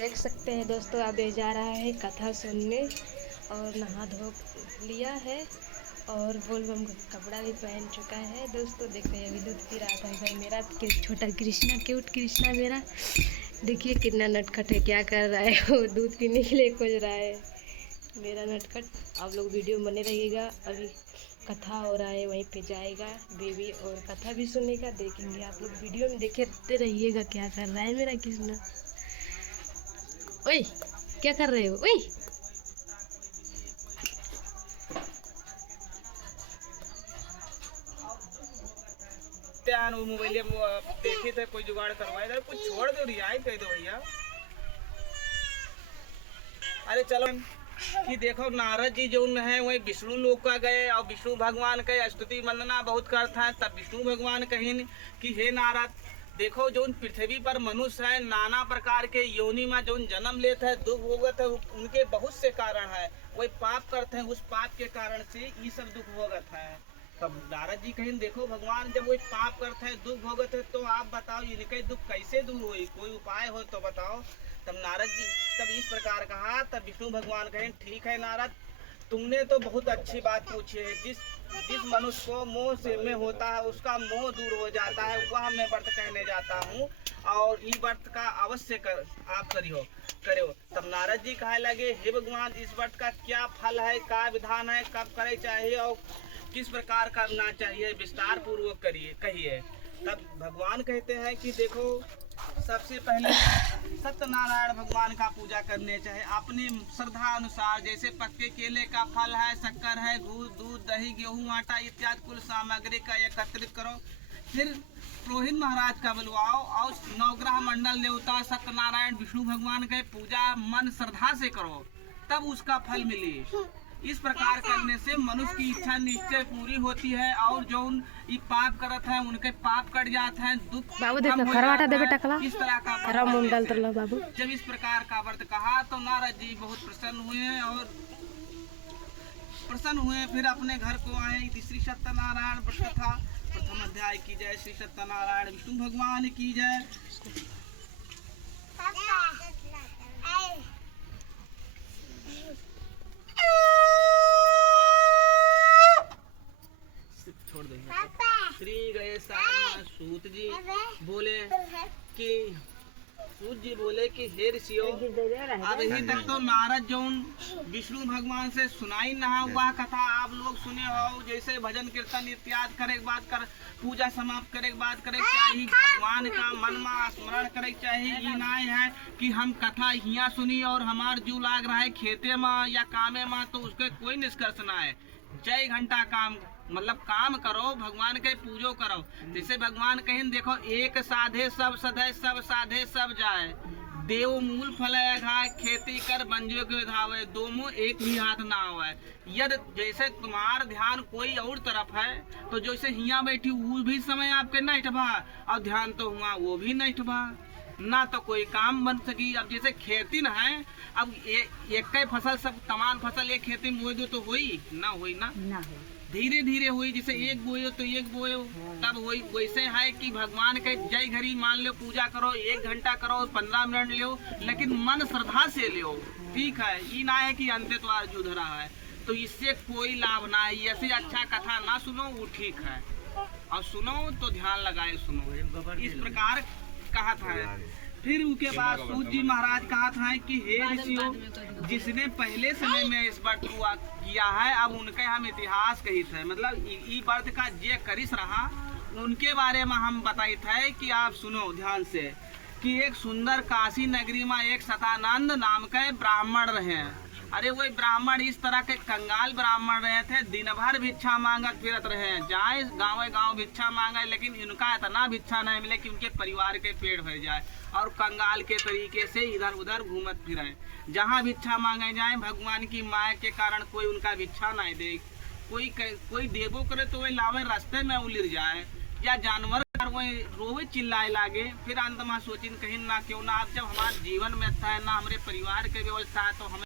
देख सकते हैं दोस्तों, अब ये जा रहा है कथा सुनने और नहा धो लिया है और बोलबम का कपड़ा भी पहन चुका है। दोस्तों देखिए, अभी दूध पी रहा था इधर मेरा छोटा कृष्णा, क्यूट कृष्णा मेरा। देखिए कितना नटखट है, क्या कर रहा है वो दूध पीने के लिए खोज रहा है मेरा नटखट। आप लोग वीडियो में बने रहिएगा, अभी कथा हो रहा है वहीं पे जाएगा बेबी और कथा भी सुनेगा, देखेंगे आप लोग वीडियो में, देखते रहिएगा क्या कर रहा है मेरा कृष्णा। ओए क्या कर रहे हो? ओए वो मोबाइल देखे थे, कोई जुगाड़ करवाए थे, कुछ छोड़ दो, रियाई कह दो भैया। अरे चलो कि देखो, नारद जी जो है वही विष्णु लोक का गए और विष्णु भगवान के स्तुति वंदना बहुत करता है। तब विष्णु भगवान कहें कि हे नारद, देखो जो पृथ्वी पर मनुष्य है नाना प्रकार के योनि में जो जन्म लेते हैं, दुख भोगत है, उनके बहुत से कारण है। वही पाप करते हैं, उस पाप के कारण से ये सब दुख भोगत है। तब नारद जी कहें देखो भगवान, जब वही पाप करते हैं, दुख भोगत है, तो आप बताओ इनके दुख कैसे दूर हुई, कोई उपाय हो तो बताओ। तब नारद जी तब इस प्रकार कहा। तब विष्णु भगवान कहें ठीक है नारद, तुमने तो बहुत अच्छी बात पूछी है। जिस जिस मनुष्य को मोह से में होता है उसका मोह दूर हो जाता है, वह मैं व्रत कहने जाता हूँ और ये व्रत का अवश्य आप करो। तब नारद जी कहे लगे, हे भगवान, इस व्रत का क्या फल है, क्या विधान है, कब करे चाहिए और किस प्रकार करना चाहिए, विस्तार पूर्वक कहिए। तब भगवान कहते हैं कि देखो, सबसे पहले सत्यनारायण भगवान का पूजा करने चाहिए अपने श्रद्धा अनुसार। जैसे पक्के केले का फल है, शक्कर है, दूध, दही, गेहूं, आटा इत्यादि कुल सामग्री का एकत्रित करो। फिर पुरोहित महाराज का बुलवाओ और नवग्रह मंडल देवता सत्यनारायण विष्णु भगवान के पूजा मन श्रद्धा से करो, तब उसका फल मिले। इस प्रकार करने से मनुष्य की इच्छा निश्चय पूरी होती है और जो पाप करत है उनके पाप कट जाते हैं, दुख बाबू देखो खरवाटा देवे टकला इस तरह का बाबू। जब इस प्रकार का व्रत कहा तो नारद जी बहुत प्रसन्न हुए। फिर अपने घर को आए। श्री सत्यनारायण व्रत कथा प्रथम अध्याय की जय। श्री सत्यनारायण विष्णु भगवान की जय। छोड़ दो। श्री गणेश सूत जी बोले कि हे ऋषियों, अब यही तक तो नारद जो विष्णु भगवान से सुनाई ना हुआ कथा आप लोग सुने हो। जैसे भजन कीर्तन इत्यादि करे के बाद पूजा समाप्त करे के बाद करे चाहिए, भगवान का मन में स्मरण करे चाहिए। ये नहीं है कि हम कथा हिया सुनी और हमार जू लाग रहा है खेते में या कामे में, तो उसके कोई निष्कर्ष ना है। जय घंटा काम मतलब काम करो, भगवान के पूजो करो। जैसे भगवान कहें देखो, एक साधे सब सधे, सब साधे सब जाए, देव मूल फल खाए, खेती कर बंजो के धावे, दोनों एक ही हाथ ना होए। यदि जैसे तुम्हार ध्यान कोई और तरफ है तो जैसे हिया बैठी वो भी समय आपके नहीं ठबा और ध्यान तो हुआ वो भी नहीं ठबा, ना तो कोई काम बन सकी। अब जैसे खेती न है, अब एक फसल सब तमाम फसल एक खेती में बोए दो तो हुई ना धीरे धीरे हुई। जैसे एक बोयो तो एक बोयो, तब वही वैसे है कि भगवान के जय घड़ी मान लो पूजा करो, 1 घंटा करो, 15 मिनट लो, लेकिन मन श्रद्धा से लो, ठीक है। ये ना है कि अंत्य द्वार जो धरा है, तो इससे कोई लाभ ना है। ऐसे अच्छा कथा ना सुनो वो ठीक है, और सुनो तो ध्यान लगाए सुनो, इस प्रकार कहा था। फिर उसके बाद सूत जी महाराज कहा था कि हे ऋषियों, जिसने पहले समय में इस व्रत को किया है, अब उनके हम इतिहास कही थे, मतलब ई व्रत का जे करिस रहा उनके बारे में हम बताई थे कि आप सुनो ध्यान से। कि एक सुंदर काशी नगरी में एक सतानंद नाम के ब्राह्मण रहे। अरे वही ब्राह्मण इस तरह के कंगाल ब्राह्मण रहे थे, दिन भर भिक्षा मांगत फिरत रहे, जाए गाँव भिक्षा मांगे, लेकिन इनका इतना भिक्षा नहीं मिले कि उनके परिवार के पेट भर जाए, और कंगाल के तरीके से इधर उधर घूमत फिरे। जहाँ भिक्षा मांगे जाए, भगवान की माया के कारण कोई उनका भिक्षा नहीं दे, कोई देवो करे तो वही लावे रास्ते में उलिर जाए, या जानवर वही रोवे चिल्लाए लागे। फिर अंत में सोचिन कहीं ना क्यों ना, अब जब हमारे जीवन में था ना हमारे परिवार के व्यवस्था है तो हमें